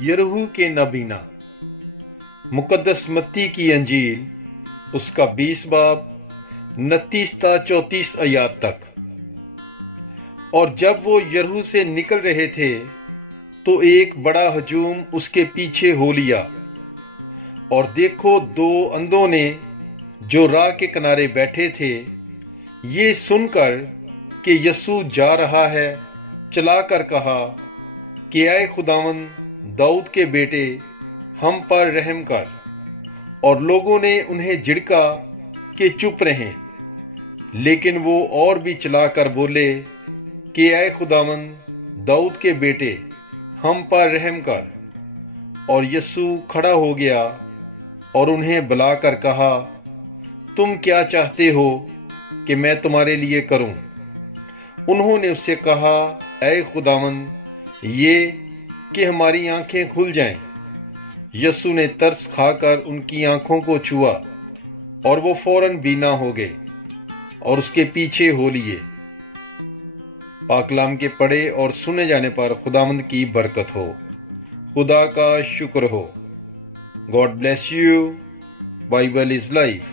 यरहू के नबीना। मुकद्दस मत्ती की अंजील उसका 20 बाब 29 ता 34 आयात तक। और जब वो यरहू से निकल रहे थे तो एक बड़ा हजूम उसके पीछे हो लिया। और देखो, दो अंधों ने जो राह के किनारे बैठे थे, ये सुनकर कि यीशु जा रहा है, चलाकर कहा कि ऐ खुदावंद दाऊद के बेटे, हम पर रहम कर। और लोगों ने उन्हें झिड़का कि चुप रहें, लेकिन वो और भी चलाकर बोले कि ऐ खुदावंद दाऊद के बेटे, हम पर रहम कर। और यीशु खड़ा हो गया और उन्हें बुलाकर कहा, तुम क्या चाहते हो कि मैं तुम्हारे लिए करूं? उन्होंने उससे कहा, ऐ खुदावंद, ये कि हमारी आंखें खुल जाएं। यीशु ने तरस खाकर उनकी आंखों को छुआ और वो फौरन बीना हो गए और उसके पीछे हो लिए। पाकलाम के पढ़े और सुने जाने पर खुदावंद की बरकत हो। खुदा का शुक्र हो। God bless you. Bible is life.